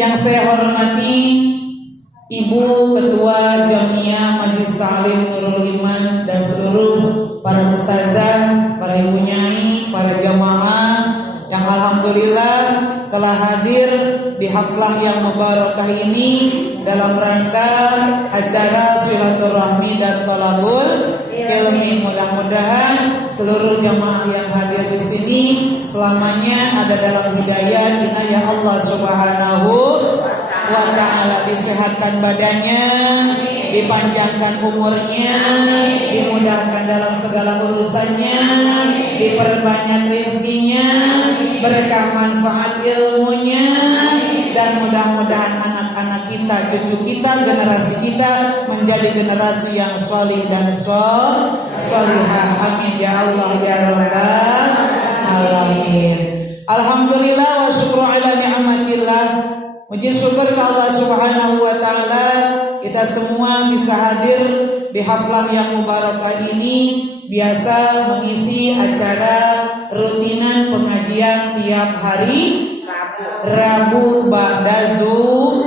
Yang saya hormati Ibu Ketua Jamiah Majelis Ta'lim Nurul Iman dan seluruh para ustazah, para ibu nyai, para jamaah yang alhamdulillah telah hadir di haflah yang mubarakah ini dalam rangka acara silaturahmi dan thalabul ilmi. Mudah-mudahan seluruh jamaah yang hadir di sini selamanya ada dalam hidayah inayah Allah Subhanahu wa ta'ala, disehatkan badannya, dipanjangkan umurnya, dimudahkan dalam segala urusannya, diperbanyak rezekinya, berkah manfaat ilmunya, dan mudah-mudahan anak-anak kita, cucu kita, generasi kita menjadi generasi yang solih dan solihah. Amin ya Allah ya Rabbal alamin. Alhamdulillah wa syukru ala ni'matillah. Puji syukur ke Allah Subhanahu wa ta'ala, kita semua bisa hadir di haflah yang mubarakah ini. Biasa mengisi acara rutinan pengajian tiap hari Rabu ba'da zuhur.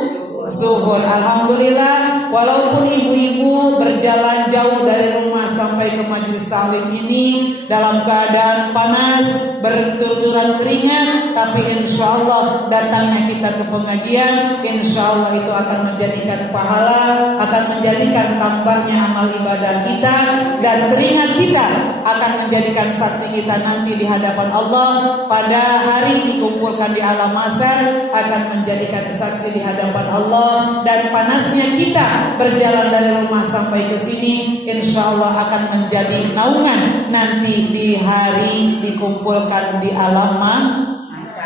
Alhamdulillah, walaupun ibu-ibu berjalan jauh dari rumah sampai sampai ke majelis taklim ini dalam keadaan panas, bercucuran keringat, tapi insya Allah datangnya kita ke pengajian, insya Allah itu akan menjadikan pahala, akan menjadikan tambahnya amal ibadah kita, dan keringat kita akan menjadikan saksi kita nanti di hadapan Allah pada hari dikumpulkan di alam mahsyar, akan menjadikan saksi di hadapan Allah. Dan panasnya kita berjalan dari rumah sampai ke sini insya Allah akan menjadi naungan nanti di hari dikumpulkan di alam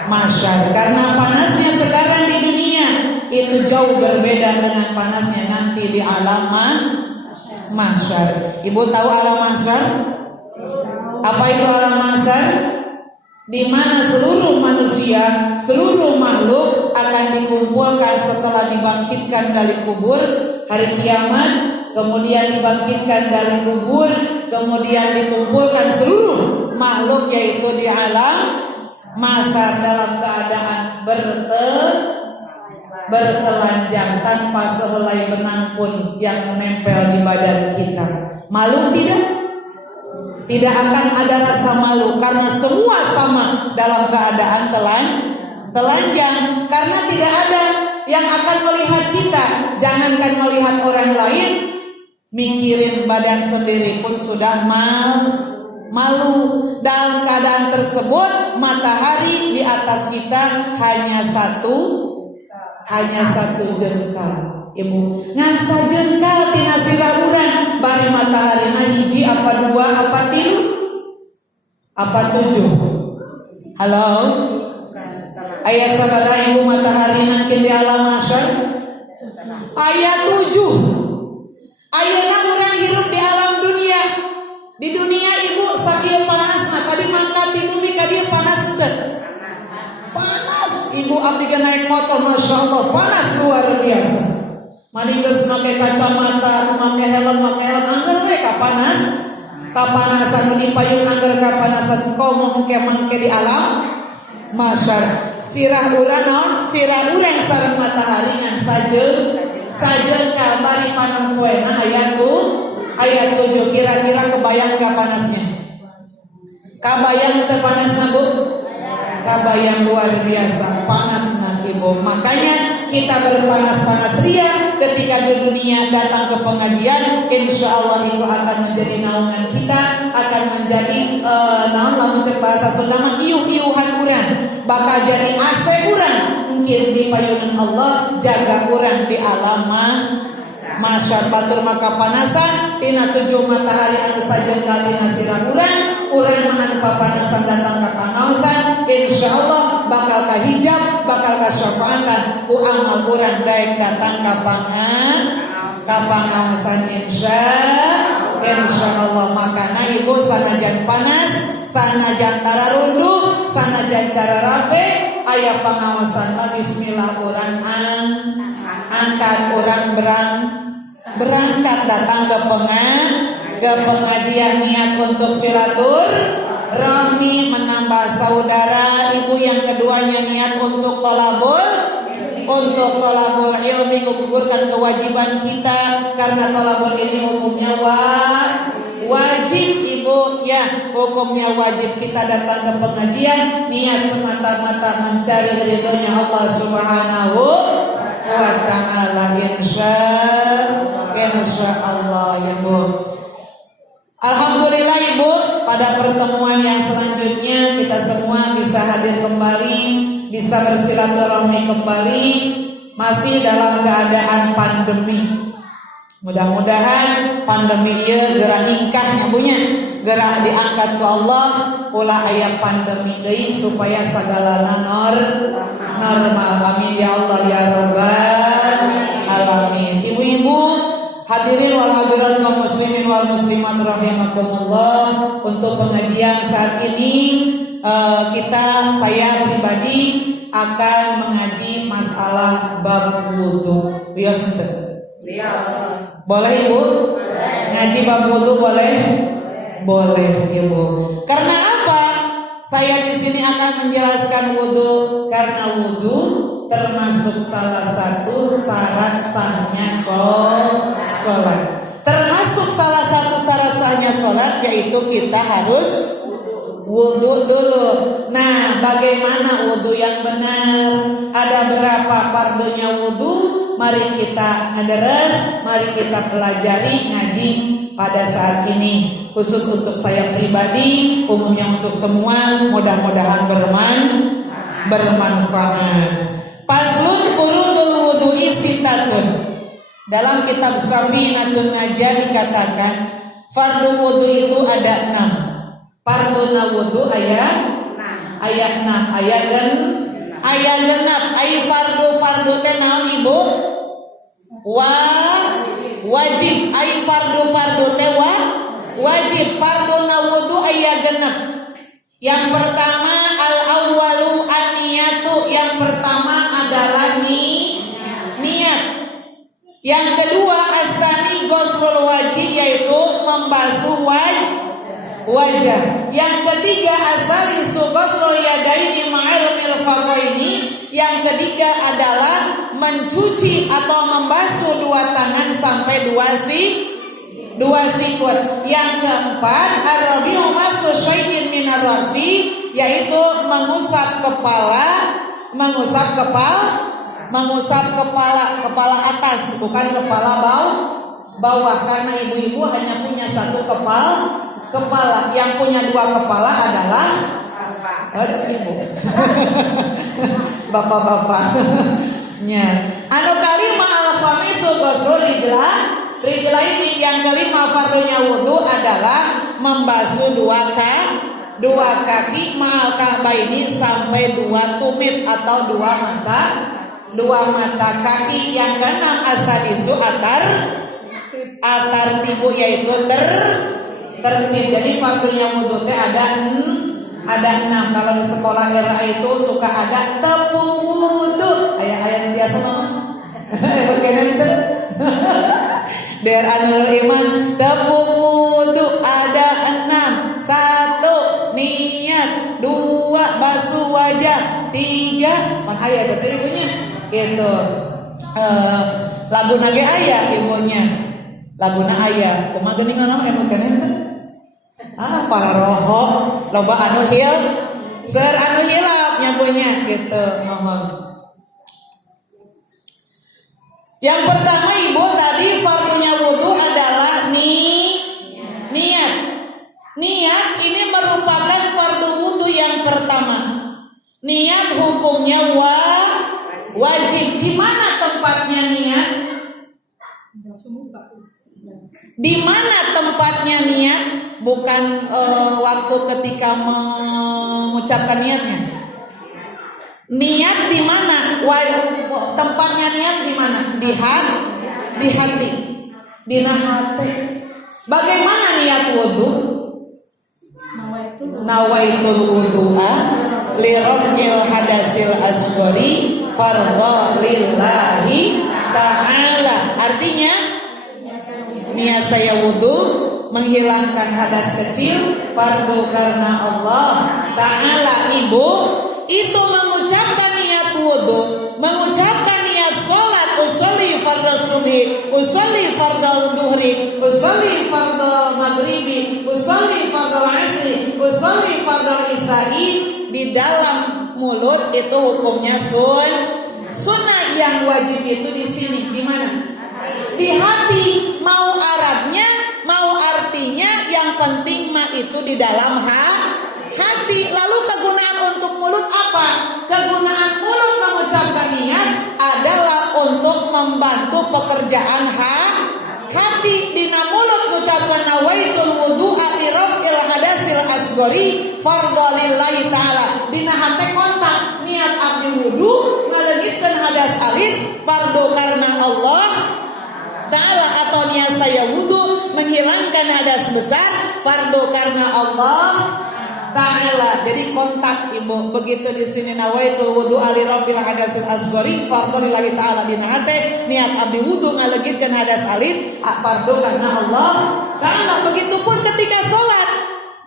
mahsyar. Karena panasnya sekarang di dunia itu jauh berbeda dengan panasnya nanti di alam mahsyar. Ibu tahu alam mahsyar? Apa itu alam mahsyar? Di mana seluruh manusia, seluruh makhluk akan dikumpulkan setelah dibangkitkan dari kubur hari kiamat, kemudian dibangkitkan dari kubur, kemudian dikumpulkan seluruh makhluk yaitu di alam mahsyar dalam keadaan bertelanjang tanpa sehelai benang pun yang menempel di badan kita. Malu tidak? Tidak akan ada rasa malu karena semua sama dalam keadaan telanjang, karena tidak ada yang akan melihat kita. Jangankan melihat orang lain, mikirin badan sendiri pun sudah malu. Dalam keadaan tersebut matahari di atas kita hanya satu jengkal. Ibu ngan sajengkal tina sirah urang bari matahari na hiji apa dua apa tilu apa tujuh. Halo, aya sabaraha ibu matahari nanti di alam mahsyar? Aya 7. Ayeuna urang hirup di alam dunia. Di dunia ibu sakieu panasna tadi mangkat di bumi ka dieu panas teu? Panas. Ibu abdi naik motor masya Allah panas luar biasa. Maninggeus make kacamata, make helm, angger we kapanas, kapanasan di payung angger kapanasan komo mangke di alam mahsyar. Sirah urang sareng matahari ngan sajeung kabari panon poena aya 7. Kira-kira kebayang gak panasnya? Kabayang teu panasna Bu? Kabayang luar biasa panasna Ibu. Makanya kita berpanas-panas ria ketika di dunia datang ke pengajian, insya Allah itu akan menjadi naungan kita, akan menjadi naon cek bahasa Sunda iuh-iuhan urang, bakal jadi AC urang mungkin di payunan Allah jaga urang di alam mahsyar. Batur maka panasan tina 7 matahari anu sajengkal tina sirah urang mah papanasan datang ka pangaosan, insyaallah bakal kahijab, bakal kasyafaatan ku amal urang daek datang ka pangaosan insyaallah. Makana ibu sanajan panas, sanajan tararunduh, sanajan cara rape, aya pangaosan mah bismillah urang angkat urang berangkat datang ke pengajian niat untuk silaturahmi, menambah saudara. Ibu yang keduanya niat untuk tolabul ilmi, menggugurkan kewajiban kita karena tolabul ini hukumnya wajib Ibu ya, hukumnya wajib. Kita datang ke pengajian niat semata-mata mencari ridhonya Allah Subhanahu wa ta'ala insyaallah ya Bu. Alhamdulillah Ibu, pada pertemuan yang selanjutnya kita semua bisa hadir kembali, bisa bersilaturahmi kembali, masih dalam keadaan pandemi. Mudah-mudahan pandemi ieu geura ingkah nyabunya, geura diangkat ke Allah, ulah aya pandemi deui supaya sagalana normal. Amin ya Allah ya rabbal alamin. Ibu-ibu hadirin wal hadirat kaum muslimin wal muslimat rahimakumullah, untuk pengajian saat ini saya pribadi akan mengaji masalah bab wudu. Rios boleh Ibu? Ngaji bab wudu boleh? Boleh Ibu. Karena apa? Saya di sini akan menjelaskan wudu karena wudu termasuk salah satu syarat sahnya sholat. Termasuk salah satu syarat sahnya namanya sholat yaitu kita harus wudhu dulu. Nah, bagaimana wudhu yang benar? Ada berapa fardunya wudhu? Mari kita address, mari kita pelajari ngaji pada saat ini. Khusus untuk saya pribadi, umumnya untuk semua, mudah-mudahan bermanfaat. Faslun furudul wudhu'i sitatun. Dalam kitab Syafi'inatun Najah dikatakan fardu wudhu itu ada 6. Farduna wudhu ayat 6. Ayat genap. Ai fardu teh naon Ibu? Wajib. Ai fardu teh wajib. Farduna wudhu ayat genap. Yang pertama al-awwalu an-niyatu. Yang pertama adalah niat. Yang kedua as-sani ghuslul wajhi, yaitu membasuh wajah. Yang ketiga asalisu ghuslul yadaini ma'al mirfaqaini. Yang ketiga adalah mencuci atau membasuh dua tangan sampai dua sikut. Yang keempat ar-rabi'u masu syai'in minar ra'si, yaitu mengusap kepala atas, bukan kepala bawah, karena ibu-ibu hanya punya satu kepala. Yang punya dua kepala adalah ibu. Bapak-bapak. Anu kalima al-khamisu ghuslul rijla ini. Yang kelima fardunya wudhu adalah membasuh dua kaki ma'al ka'baini sampai dua tumit atau dua mata kaki. Yang keenam asadisu atar tibu, yaitu tertib. Jadi fardunya wudhu teh ada 6. Kalau di sekolah era itu suka ada tepung wudhu. Ayat biasa mama. Bagaimana itu? Der anul iman tepung wudhu ada 6. 1 niat, 2 basuh wajah, 3 mana ayat itu ibunya gitu. Laguna ge aya ibunya. Laguna aya. Kumaha geuning nama emu keneh teh? Para roho loba anu hilap nyabunya gitu. Mohon. Yang pertama ibu tadi fardunya wudhu adalah niat. Niat ini merupakan fardu wudhu yang pertama. Niat hukumnya wajib. Di mana tempatnya niat? Di mana tempatnya niat? Bukan waktu ketika mengucapkan niatnya. Niat di mana? Tempatnya niat di mana? Di hati. Di hati. Bagaimana niat wudhu? Nawaitul wudhu'a li raf'il hadasil asghari fardhu lillahi ta'ala. Artinya niat saya wudhu menghilangkan hadas kecil fardu karena Allah Ta'ala. Ibu itu mengucapkan niat wudhu, mengucapkan niat sholat, usolli fardhu subhi, usolli fardhu duhri, usolli fardhu maghribi, usolli fardhu asri, usolli fardhu isya'i. Di dalam mulut itu hukumnya sunnah. Yang wajib itu di sini, di mana? Di hati. Mau Arabnya, mau artinya, yang penting mah itu di dalam hati. Lalu kegunaan untuk mulut apa? Kegunaan mulut mengucapkan niat adalah untuk membantu pekerjaan hati. Dina mulut mengucapkan nawaitul wudhu'a li raf'il hadasil asghari fardhu lillahi ta'ala. Dina hate kontak niat abdi wudhu ngaleungitkeun hadas alit fardu karena Allah Ta'ala, atau niat saya wudhu menghilangkan hadas besar fardu karena Allah Ta'ala. Jadi kontak ibu. Begitu di sini nawaitul wudhu ali rafil hadasil asghari fardhu lillahi ta'ala. Dina hate niat abdi wudhu ngaleungitkeun hadas alit fardu karena Allah Ta'ala. Begitupun ketika sholat,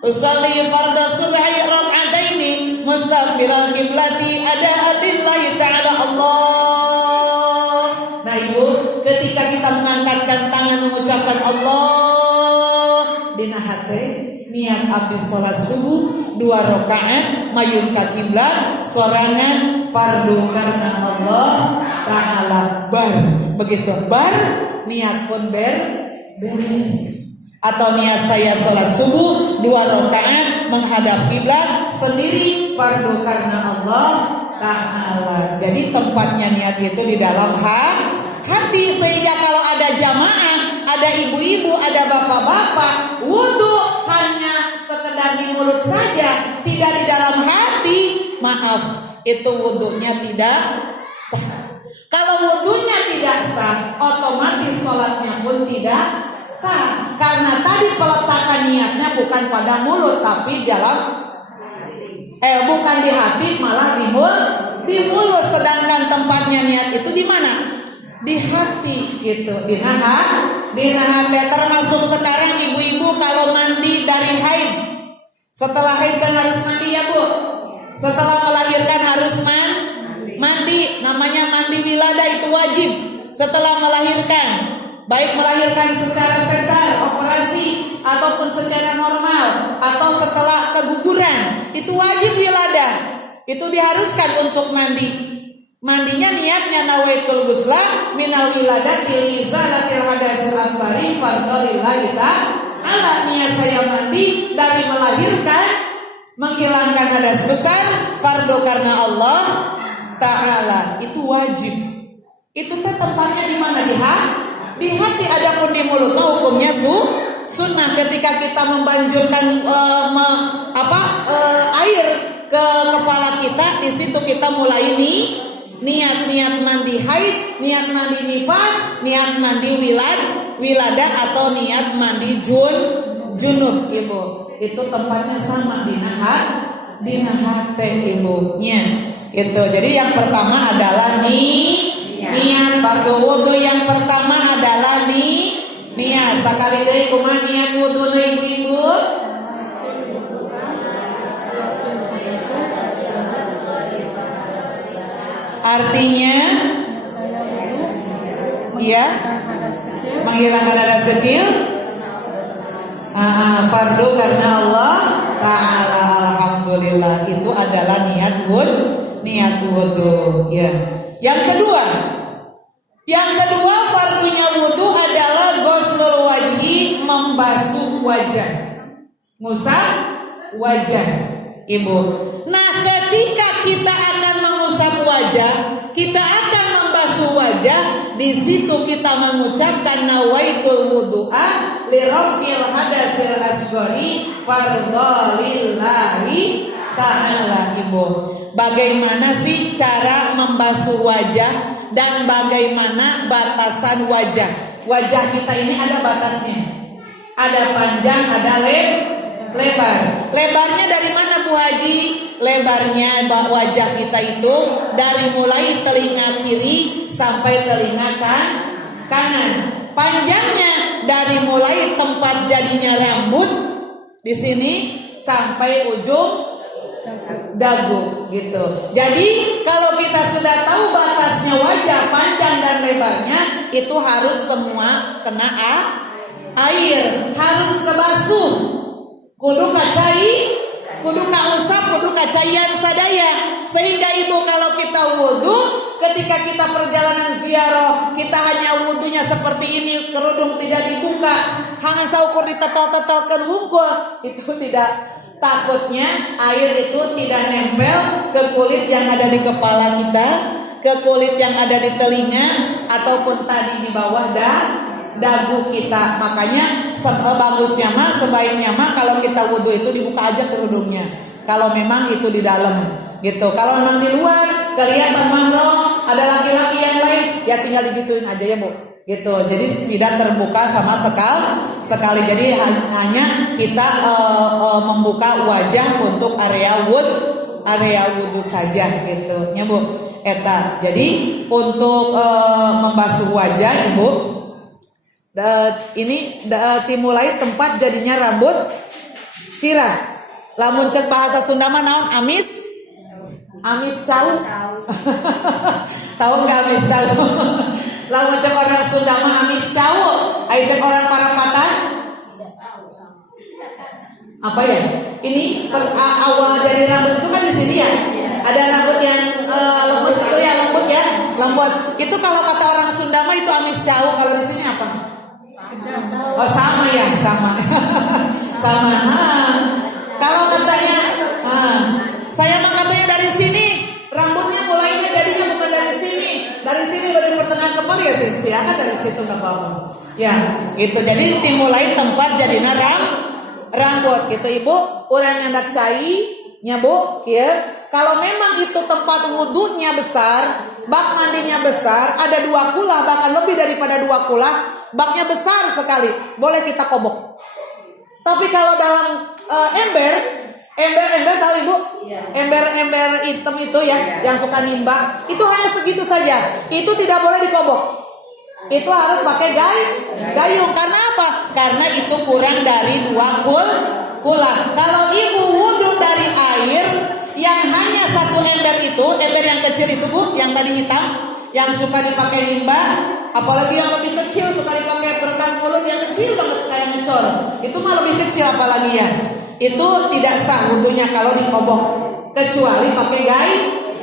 usolli fardhu subhi rak'ataini mustaqbilal qiblati ada lillahi ta'ala Allah. Nah ibu, ketika kita mengangkatkan tangan mengucapkan Allah, dina hate niat abdi salat subuh 2 rakaat mayun ka kiblat sorangan fardu karena Allah taala bar begitu bar niat pun beres atau niat saya salat subuh 2 rakaat menghadap kiblat sendiri fardu karena Allah taala. Jadi tempatnya niat itu di dalam hati sehingga kalau ada jamaah, ada ibu-ibu, ada bapak-bapak, wudu hanya sekedar di mulut saja, tidak di dalam hati, maaf, itu wudunya tidak sah. Kalau wudunya tidak sah, otomatis sholatnya pun tidak sah. Karena tadi peletakan niatnya bukan pada mulut, tapi dalam bukan di hati, malah di mulut. Sedangkan tempatnya niat itu di mana? Di hati gitu, di hati. Termasuk sekarang ibu-ibu kalau mandi dari haid, setelah haid kan harus mandi ya Bu. Setelah melahirkan harus mandi, namanya mandi wilada itu wajib. Setelah melahirkan, baik melahirkan secara sesar, operasi ataupun secara normal atau setelah keguguran, itu wajib wilada. Itu diharuskan untuk mandi. Mandinya niatnya nawaitul ghusla minal wiladati li izalatil hadasil akbari fardhalillahi ta'ala. Niat saya mandi dari melahirkan menghilangkan hadas besar fardu karena Allah taala. Itu wajib. Itu teh tempatnya di mana? Di hati. Adapun di mulut mah hukumnya sunnah. Ketika kita membanjurkan air ke kepala kita, di situ kita mulai niat mandi haid, niat mandi nifas, niat mandi wilada atau niat mandi junub Ibu. Itu tempatnya sama di hati Ibunya. Itu. Jadi yang pertama adalah niat. Fardu wudu yang pertama adalah niat. Sakali deui kumaha niat wudu ibu-ibu? Artinya ya menghilangkan hadas kecil. Fardu karena Allah taala. Alhamdulillah, itu adalah niat wudu ya. Yang kedua fardunya wudu adalah ghuslul wajhi, membasuh wajah, ngusap wajah Ibu. Nah, ketika kita akan mengusap wajah, kita akan membasuh wajah, di situ kita mengucapkan nawaitul wudu'a li raf'il hadasil asghari fardhalillahi ta'ala Ibu. Bagaimana sih cara membasuh wajah dan bagaimana batasan wajah? Wajah kita ini ada batasnya. Ada panjang, ada lebar. Lebarnya dari mana Bu Haji? Lebarnya wajah kita itu dari mulai telinga kiri sampai telinga kanan. Panjangnya dari mulai tempat jadinya rambut di sini sampai ujung dagu gitu. Jadi kalau kita sudah tahu batasnya wajah, panjang dan lebarnya, itu harus semua kena air, harus kebasuh. Kudu kausap, kudu kacaian sadaya. Sehingga Ibu kalau kita wudu, ketika kita perjalanan ziarah, kita hanya wudunya seperti ini, kerudung tidak dibuka, hangan saukur ditetel-tetelkan hungkul, itu tidak. Takutnya air itu tidak nempel ke kulit yang ada di kepala kita, ke kulit yang ada di telinga, ataupun tadi di bawah dagu kita. Makanya bagusnya mah, sebaiknya mah kalau kita wudu itu dibuka aja kerudungnya. Kalau memang itu di dalam gitu. Kalau memang di luar kelihatan mandro, ada laki-laki yang lain, ya tinggal digituin aja ya Bu. Gitu. Jadi tidak terbuka sama sekali. Jadi hanya kita membuka wajah untuk area wudu saja gitu. Ya Bu. Eta. Jadi untuk membasuh wajah Ibu, ini dimulai tempat jadinya rambut sirah. Lamun cek bahasa Sunda mah naon? Amis cau. Tahu nggak amis cau? Lamun cek orang Sunda mah amis cau. Ayo cek orang Parapatan. Apa ya? Ini awal jadi rambut itu kan di sini ya. Ada rambut yang lembut itu ya, lembut ya, lembut. Itu kalau kata orang Sunda mah itu amis cau. Kalau di sini apa? Oh sama ya, sama, sama. Kalau katanya, saya mah katanya dari sini rambutnya mulainya jadinya bukan dari sini. Dari sini dari pertengahan kepala ya sih, siapa dari situ nggak apa-apa. Ya, gitu. Jadi dimulai tempat jadinya rambut gitu ibu. Orang yang nak cai nyabu ya. Kalau memang itu tempat wudhunya besar, bak mandinya besar, ada 2 kula bahkan lebih daripada 2 kula, baknya besar sekali, boleh kita kobok. Tapi kalau dalam ember tahu ibu? Ember hitam itu ya, yang suka nimba, itu hanya segitu saja. Itu tidak boleh dikobok. Itu harus pakai gayung. Karena apa? Karena itu kurang dari 2 kula. Kalau ibu wudhu dari air yang hanya 1 ember itu, ember yang kecil itu bu, yang tadi hitam, yang suka dipakai nimba, apalagi yang lebih kecil suka dipakai perekam mulut yang kecil banget kayak ngecor, itu mah lebih kecil apalagi ya, itu tidak sah wudhunya kalau dikobok, kecuali pakai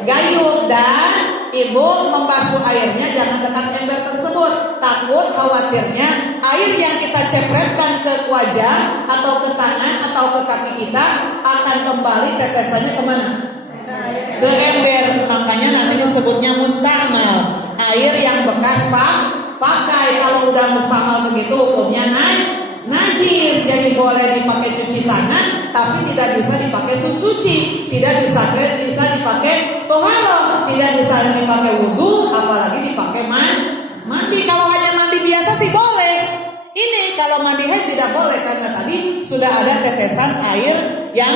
gayung. Dan ibu membasuh airnya jangan dekat ember tersebut, takut khawatirnya air yang kita cepretkan ke wajah atau ke tangan atau ke kaki kita akan kembali tetesannya kemana? Ke ember. Makanya nanti disebutnya mustamal, air yang bekas pakai. Kalau udah mustamal begitu hukumnya najis. Jadi boleh dipakai cuci tangan, tapi tidak bisa dipakai suci, tidak bisa dipakai toharo, tidak bisa dipakai wudhu, apalagi dipakai mandi. Kalau hanya mandi biasa sih boleh. Ini kalau mandi haid tidak boleh karena tadi sudah ada tetesan air yang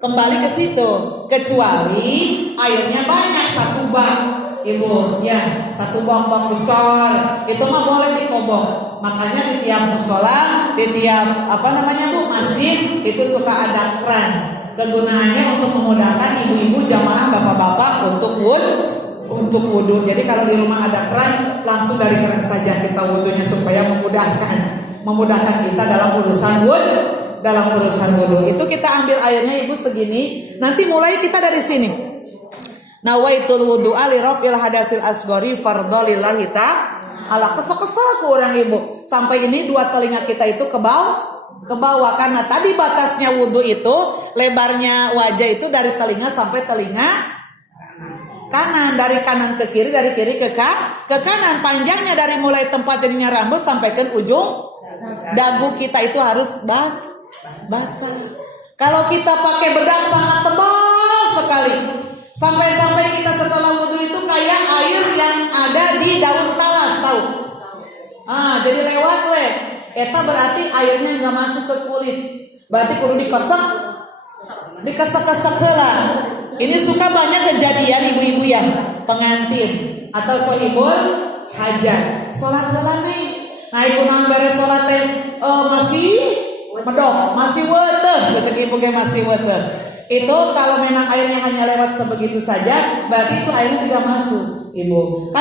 kembali ke situ. Kecuali airnya banyak, 1 bak. Ibu, ya 1 bak besar, itu mah boleh dikobok. Makanya di tiap musola, di tiap masjid itu suka ada keran. Kegunaannya untuk memudahkan ibu-ibu jamaah, bapak-bapak untuk wudhu. Jadi kalau di rumah ada keran, langsung dari keran saja kita wudhunya supaya memudahkan kita dalam urusan wudhu. Itu kita ambil airnya ibu segini. Nanti mulai kita dari sini. Nawaitul wudu'a li raf'il hadasil asghari fardhalillahi ta'ala. Kesel-kesel ke orang ibu. Sampai ini 2 telinga kita itu ke bawah karena tadi batasnya wudhu itu lebarnya wajah itu dari telinga sampai telinga kanan, dari kanan ke kiri, dari kiri ke kanan. Panjangnya dari mulai tempat jadinya rambut sampai ke ujung dagu kita itu harus basah. Kalau kita pakai bedak sangat tebal sekali. Sampai-sampai kita setelah wudhu itu kayak air yang ada di daun talas, tahu? Jadi lewat eta berarti airnya nggak masuk ke kulit. Berarti kudu dikesek heula. Ini suka banyak kejadian ibu-ibu yang pengantin atau sohibul hajat. Salat heula nih. Nah, ibu nang beres salat masih medok, masih weuteung, cek ibu ge masih weuteung. Itu kalau memang airnya hanya lewat sebegitu saja, berarti itu airnya tidak masuk, ibu.